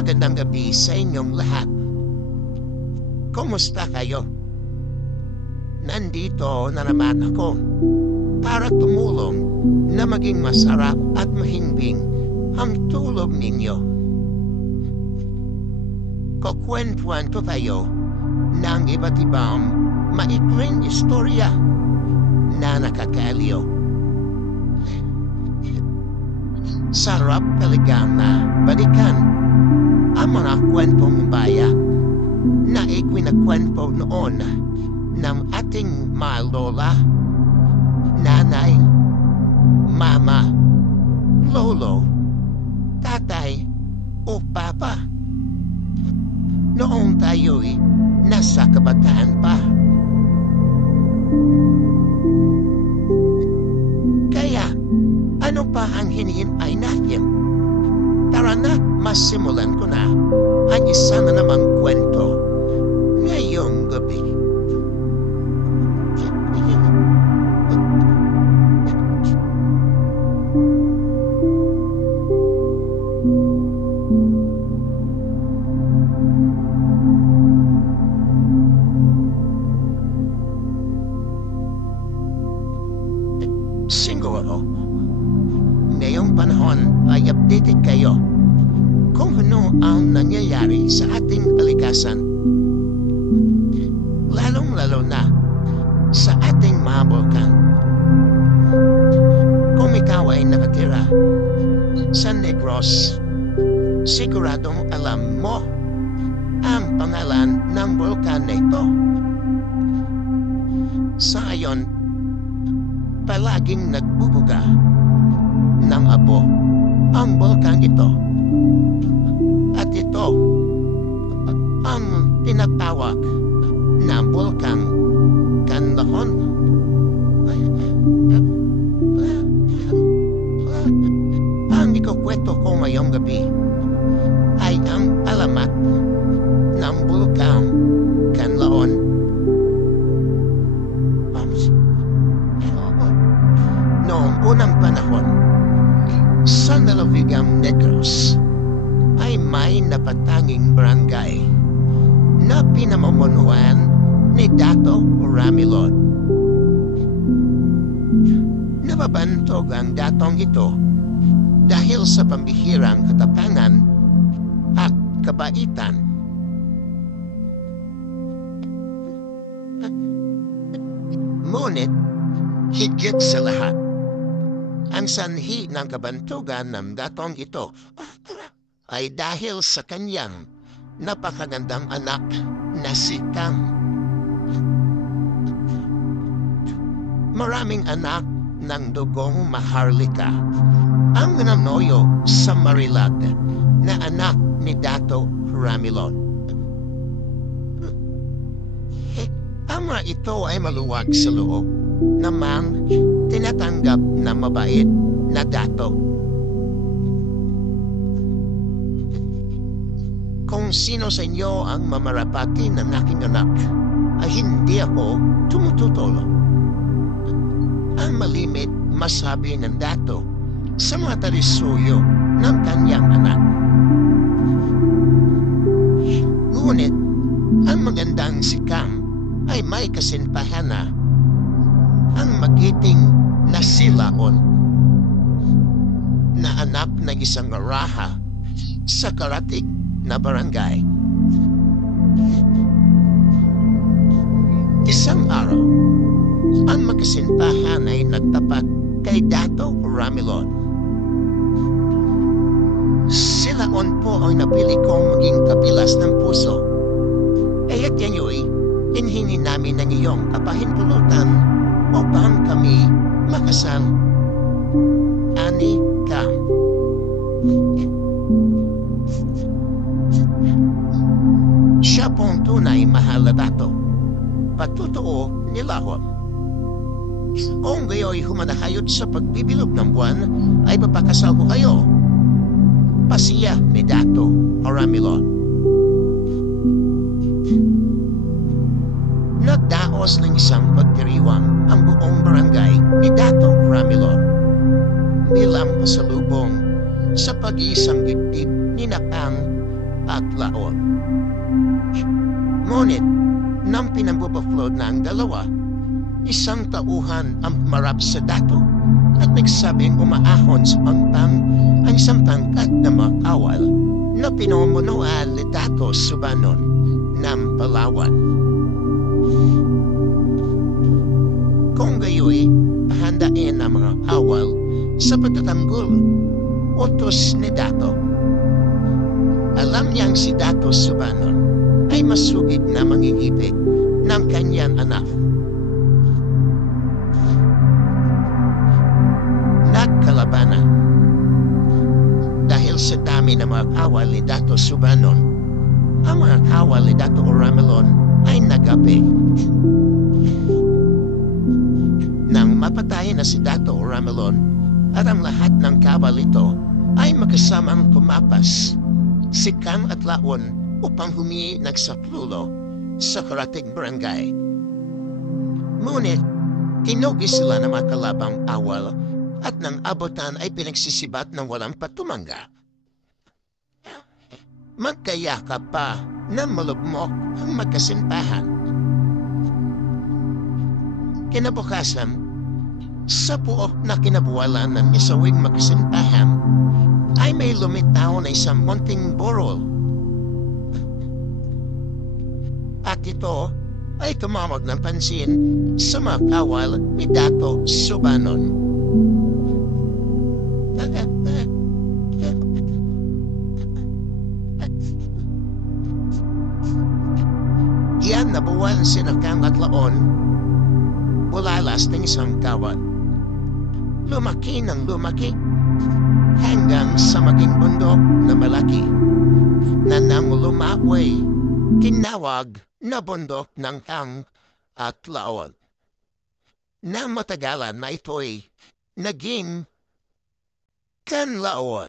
Magandang gabi sa inyong lahat. Kumusta kayo? Nandito na naman ako para tumulong na maging masarap at mahimbing ang tulog ninyo. Kukwentuhan ko kayo ng iba't ibang maikling istorya na nakakaliw. Sarap talagang na balikan ang mga kwentong bayan na ikwinakwento noon ng ating mga lola, nanay, mama, lolo, tatay o papa. Noong tayo'y nasa kabataan pa. Kaya, ano pa ang hinihintay natin? Tara na, masimulan ko na ang isa na namang kwento ngayong gabi. Siguro, ngayong panahon ay updated kayo kung ano ang nangyayari sa ating kalikasan. Lalong-lalo na sa ating mga bulkan. Kung ikaw ay nakatira sa Negros, siguradong alam mo ang pangalan ng bulkan na ito. Sa ngayon, palaging nagbubuga ng abo ang bulkan ito. At ito ang tinatawag na bulkan Canlaon. Ang ikukwento ko ngayong gabi ay ang alamat ng bulkan Canlaon. Noong unang panahon, sa Lalawigang Negros ay may napatanging barangay na pinamumunuan ni Dato Ramilon. Nababantog ang datong ito dahil sa pambihirang katapangan at kabaitan. Ngunit, higit sa lahat, ang sanhi ng kabantugan ng datong ito ay dahil sa kanyang napakagandang anak na si Kang. Maraming anak ng dugong Maharlika ang nanoyo sa Marilag na anak ni Dato Ramilon. Ang mga ito ay maluwag sa loob, namang tinatanggap na mabait na dato. Kung sino sa inyo ang mamarapati ng aking anak, ay hindi ako tumututol. Ang malimit masabi ng dato sa mga talisuyo ng kanyang anak. Ngunit, ang magandang si Kang ay may kasintahan na ang magiting na Silaon na anak ng isang raha sa karatig na barangay. Isang araw, ang magkasintahan ay nagtapat kay Dato Ramilon. Silaon po ay napili kong maging kapilas ng puso. Kaya't yanyo'y inhingi namin ng iyong kapahintulutan upang kami makasal. Ani ka. Siya pong tunay mahal na dato. Pagtotoo nilahon. Kung gayo'y humanahayod sa pagbibilog ng buwan, ay papakasal ko kayo. Pasiya ni Dato Ramilon. Nagdaos ng isang pagdiriwang ang buong barangay ni Dato Ramilon bilang pasalubong sa pag-iisang dibdib ni Nakang at laon. Ngunit, nang pinambubaflood na ang dalawa, isang tauhan ang marap sa dato at nagsabing umaahon sa pangpang ang isang pangkat na makawal na pinumunuan ni Dato Subanon ng Palawan. Kung gayoy, pahandain ang mga awal sa pagtatanggol, utos ni Dato. Alam niyang si Dato Subanon ay masugid na mangingibig ng kanyang anak. Nagkalabanan. Dahil sa dami ng mga kawal ni Dato Subanon, ang mga kawal ni Dato Oramelon ay nagabi. Nang mapatay na si Dato Oramelon at ang lahat ng kawal ito ay magkasamang pumapas, si Kang at Laon upang humingi ng saplulo sa karating barangay. Ngunit, tinugi sila ng mga kalabang awal at nang abutan ay pinagsisibat ng walang patumangga. Magkayakap pa na malugmok ang magkasintahan. Kinabukasan, sa puok na kinabuwalan ng isawing magkasintahan, ay may lumitaw na isang munting burol. At ito ay tumawag ng pansin sa mga kawal ni Dato Subanon. Iyan nabuwan si Kang at Laon, bulalas ng isang kawal. Lumaki ng lumaki hanggang sa maging bundok na malaki na nang lumaway, tinawag na bundok ng Kang at Laon. Na matagalan na ito'y naging Kanlaon.